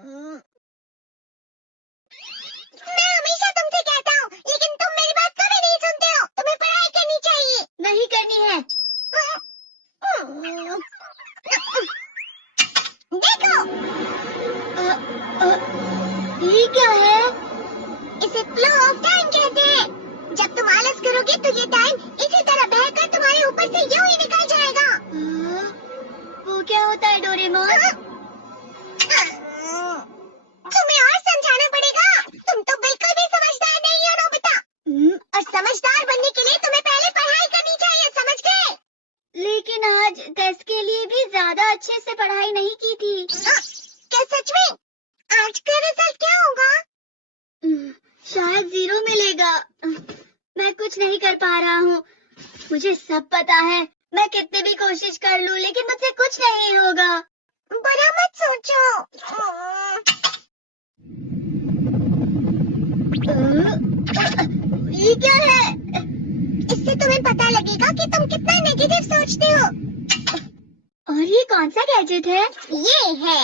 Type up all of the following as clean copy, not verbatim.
मैं हमेशा तुमसे कहता हूँ, लेकिन तुम मेरी बात कभी नहीं सुनते हो। तुम्हें पढ़ाई करनी चाहिए। नहीं करनी है। देखो, ये क्या है? इसे फ्लो ऑफ टाइम कहते हैं। जब तुम आलस करोगे तो ये टाइम इसी तरह बहकर तुम्हारे ऊपर से यूं ही निकल जाएगा। वो क्या होता है डोरेमोन? तुम्हें और समझाना पड़ेगा। तुम तो बिल्कुल भी समझदार नहीं हो नोबिता। और समझदार बनने के लिए तुम्हें पहले पढ़ाई करनी चाहिए, समझ गए? लेकिन आज टेस्ट के लिए भी ज्यादा अच्छे से पढ़ाई नहीं की थी। क्या सच में? आज का रिजल्ट क्या होगा? शायद 0 मिलेगा। मैं कुछ नहीं कर पा रहा हूँ। मुझे सब पता है। मैं कितनी भी कोशिश कर लूँ, लेकिन मुझसे कुछ नहीं होगा। बुरा मत सोचो। ये क्या है? इससे तुम्हें पता लगेगा कि तुम कितना नेगेटिव सोचते हो। और ये कौन सा गैजेट है? ये है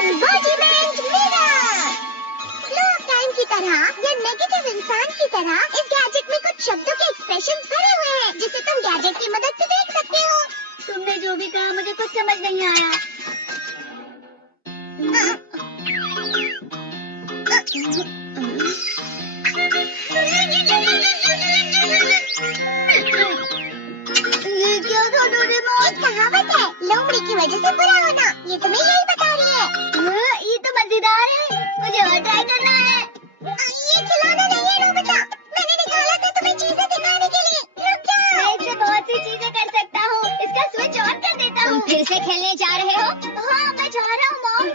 embodiment mirror. Flow of time की तरह या नेगेटिव इंसान की तरह इस गैजेट में कुछ शब्दों के एक्सप्रेशंस भरे हुए हैं, जिसे तुम गैजेट की मदद से देख सकते हो। तुमने जो भी कहा मुझे कुछ समझ नहीं आया। ये क्या था डोरेमोन? एक कहावत है, लोमड़ी की वजह से बुरा होना। ये तुम्हें यही बता रही है। ये तो मजेदार है। मुझे और ट्राई करना है। ये खिलौना नहीं है नोबिता। मैंने निकाला था तुम्हें चीजें दिखाने के लिए। रुक जाओ। मैं इससे बहुत सी चीजें कर सकता हूँ। इसका स्विच ऑन कर देता हूँ। तुम फिर से खेलने जा रहे हो? हाँ, मैं जा रहा हूँ मॉम।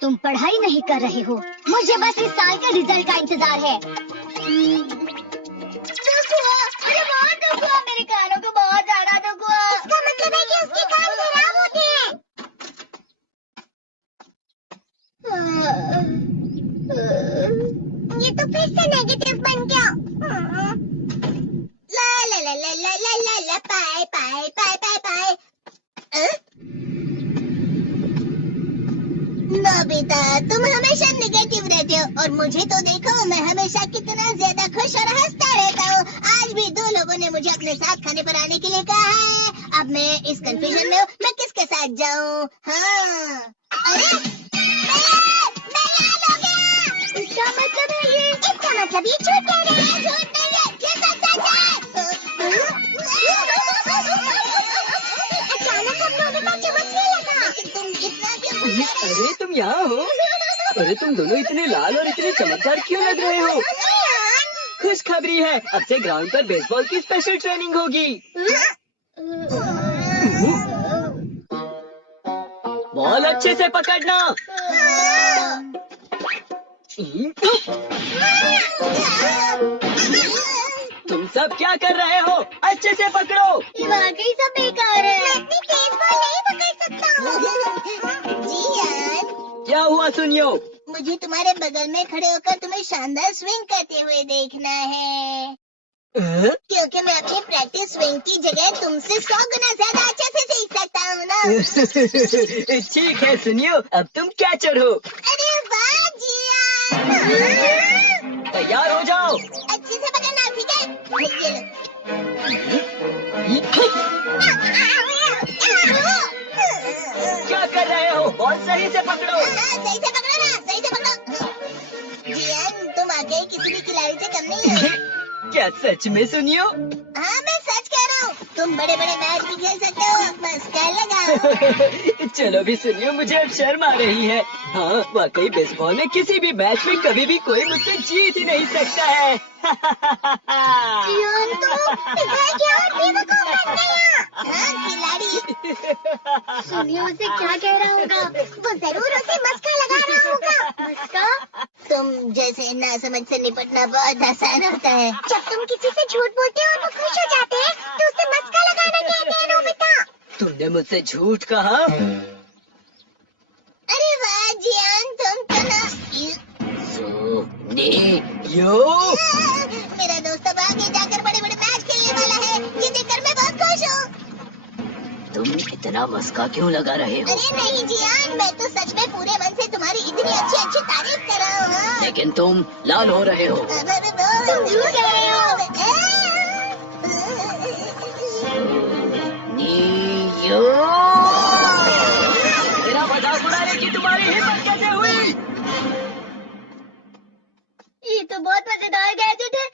तुम पढ़ाई नहीं कर रहे हो। मुझे बस इस साल के रिजल्ट का इंतजार है। दुख हुआ, मुझे बहुत दुख हुआ। मेरे कानों को बहुत ज्यादा दुख हुआ। इसका मतलब है कि उसके कान खराब होते हैं। ये तो फिर से नेगेटिव बन गया। ला ला ला ला ला ला ला ला पाए पाए पाए पाए पाए। नोबिता, तुम हमेशा नेगेटिव रहते हो और मुझे तो देखो, मैं हमेशा कितना ज्यादा खुश और हंसता रहता हूँ। आज भी 2 लोगों ने मुझे अपने साथ खाने पर आने के लिए कहा है। अब मैं इस कंफ्यूजन में हूँ, मैं किसके साथ जाऊँ? हाँ, अरे मैं लाल हो गया। इसका मतलब है ये? इसका मतलब ये झूठ कह रहे हैं। झूठ नहीं है, ये सच है। अचानक हम नोबिता चमकने लगा। तुम इतना क्यों? अरे तुम यहाँ हो? अरे तुम दोनों इतने लाल और इतने चमकदार क्यों लग रहे हो? खुशखबरी है, अब से ग्राउंड पर बेसबॉल की स्पेशल ट्रेनिंग होगी। बॉल अच्छे से पकड़ना। तुम सब क्या कर रहे हो? अच्छे से पकड़ो। ये वाकई सब बेकार है। मैं इतनी तेज बॉल नहीं पकड़ सकता हूँ। जियान, क्या हुआ सुनियो? मुझे तुम्हारे बगल में खड़े होकर तुम्हें शानदार स्विंग करते हुए देखना है, क्योंकि मैं अपनी प्रैक्टिस स्विंग की जगह तुमसे 100 गुना ज्यादा अच्छे से सीख सकता हूँ ना। ठीक है सुनियो, अब तुम कैचर हो। अरे वाह जियान। तैयार हो जाओ। अच्छे से पकड़ना, ठीक है? ये लो। क्या कर रहे हो? बॉल सही से पकड़ो। सही से पकड़ो ना, सही से पकड़ो। जियान, तुम आगे किसी भी खिलाड़ी से कम नहीं हो। क्या सच में सुनियो? हाँ, मैं सच कह रहा हूँ। तुम बड़े बड़े मैच भी खेल सकते हो, बस कर लगाओ। चलो भी सुनियो, मुझे अब शर्म आ रही है। हाँ, वाकई बेसबॉल में किसी भी मैच में कभी भी कोई मुझसे जीत ही नहीं सकता है। जियान तो पिघल गया और बेवकूफ बन गया। हाँ, खिलाड़ी। सुनियो उसे क्या कह रहा होगा? वो जरूर उसे मस्का लगा रहा होगा। मस्का? तुम जैसे नासमझ से निपटना बहुत आसान होता है। जब तुम किसी से झूठ बोलते हो और वो खुश हो जाते हैं, तो उसे मस्का लगाना कहते हैं नोबिता। तुमने मुझसे झूठ कहा? अरे वाह जियान, तुम तो ना। मेरा दोस्त अब आगे जाकर बड़े बड़े मैच खेलने वाला है। ये देखकर मैं बहुत खुश हूँ। तुम इतना मस्का क्यों लगा रहे हो? अरे नहीं जियान, मैं तो सच में पूरे मन से तुम्हारी इतनी अच्छी अच्छी तारीफ कर रहा हूँ। लेकिन तुम लाल हो रहे हो। तुम झूठ कह रहे हो। नीयो, मेरा मजाक उड़ाने की तुम्हारी हिम्मत कैसे हुई? ये तो बहुत मजेदार गैजेट है।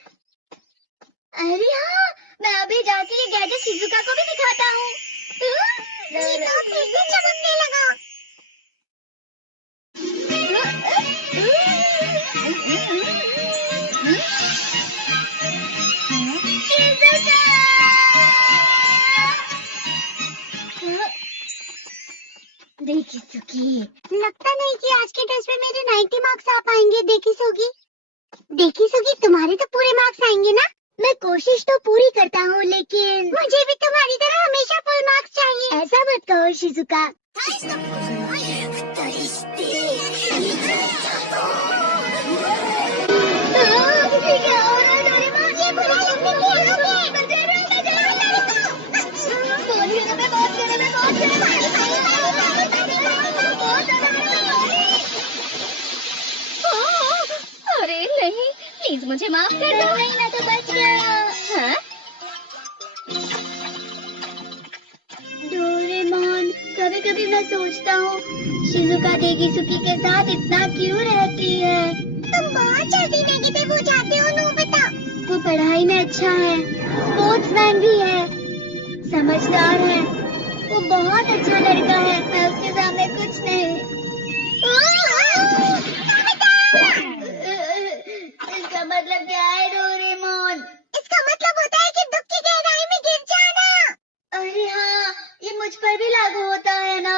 अरे हाँ, मैं अभी जाके ये गैजेट शिजुका को भी दिखाता हूँ। ये तो फिर भी चमकने लगा। देखी सुखी, लगता नहीं कि आज के टेस्ट में मेरे 90 मार्क्स आ पाएंगे। देखी सुगी, तुम्हारे तो पूरे मार्क्स आएंगे ना? मैं कोशिश तो पूरी करता हूँ, लेकिन मुझे भी तुम्हारी तरह हमेशा फुल मार्क्स चाहिए। ऐसा मत कहो शिजुका। अरे नहीं, प्लीज मुझे माफ कर दो। नहीं, मैं तो बच गया। हाँ? डोरेमोन, कभी कभी मैं सोचता हूँ शिजुका देगीसुकी के साथ इतना क्यों रहती है। तुम बहुत जल्दी नेगेटिव हो जाते हो नोबिता। वो पढ़ाई में अच्छा है, स्पोर्ट्समैन भी है, समझदार है, वो बहुत अच्छा लड़का है। मैं उसके सामने कुछ नहीं। इसका मतलब क्या है डोरेमोन? इसका मतलब होता है कि दुख की गहराई में गिर जाना। अरे हाँ, ये मुझ पर भी लागू होता है ना।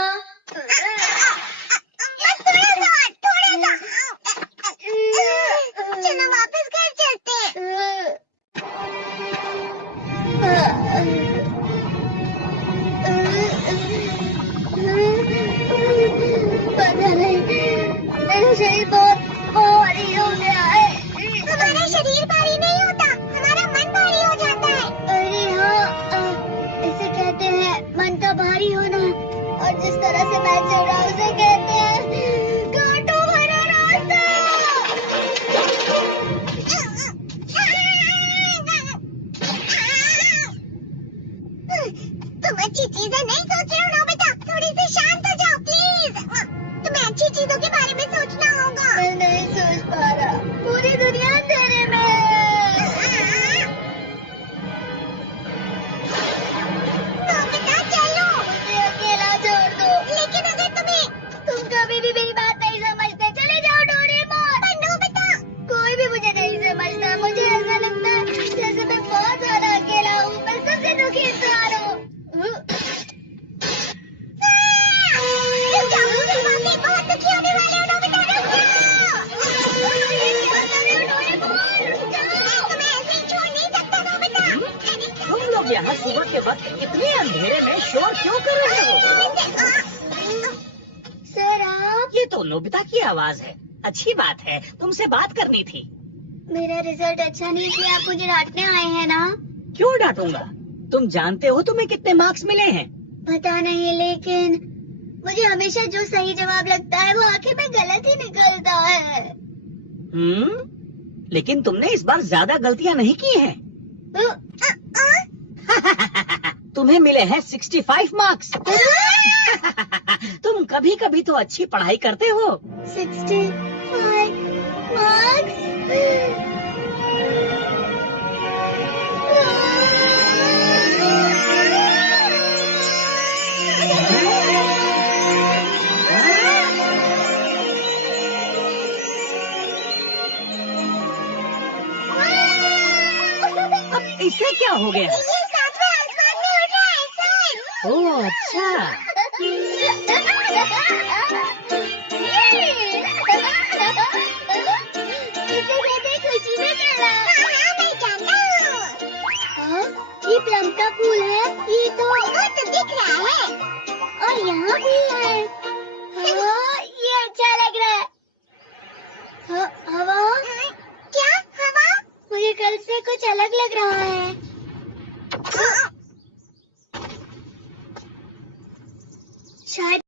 चलो वापस घर चलते हैं। पता नहीं, मेरा शरीर बहुत भारी हो गया है। हमारा शरीर भारी नहीं होता, हमारा मन भारी हो जाता है। अरे हाँ, इसे कहते हैं मन का भारी होना। और जिस तरह से मैं चल रहा हूँ उसे कहते हैं कांटों भरा रास्ता। तुम अच्छी चीजें नहीं सोच रहे हो नोबिता, थोड़ी सी शांत हो जाओ प्लीज। तुम्हें अच्छी चीजों के बारे में सोचना होगा। मैं नहीं सोच पा रहा, पूरी दुनिया अंधेरे में है। नोबिता चलो। मुझे अकेला छोड़ दो। लेकिन अगर तुम कभी भी मेरी बात नहीं समझते, चले जाओ डोरेमोन। पर नोबिता, कोई भी मुझे नहीं समझता। मुझे ऐसा लगता है जैसे मैं बहुत ज्यादा अकेला हूँ, मैं सबसे दुखी इंसान हूँ। बहुत दुखी होने वाले हो नोबिता, तुम्हें ऐसे ही छोड़ नहीं सकता नोबिता। तुम लोग यहाँ सुबह के वक्त इतने अंधेरे में शोर क्यों कर रहे हो? सर आप? ये तो नोबिता की आवाज है। अच्छी बात है, तुमसे बात करनी थी। मेरा रिजल्ट अच्छा नहीं किया, आप मुझे डांटने आए हैं ना? क्यों डांटूंगा? तुम जानते हो तुम्हें कितने मार्क्स मिले हैं? पता नहीं, लेकिन मुझे हमेशा जो सही जवाब लगता है वो आखिर में गलत ही निकलता है। लेकिन तुमने इस बार ज्यादा गलतियाँ नहीं की हैं। तुम्हें मिले हैं 65 मार्क्स। तुम कभी कभी तो अच्छी पढ़ाई करते हो। 65 मार्क्स? अब इसे क्या हो गया? ये सातवें आसमान में उड़ रहा है सर। ओह अच्छा।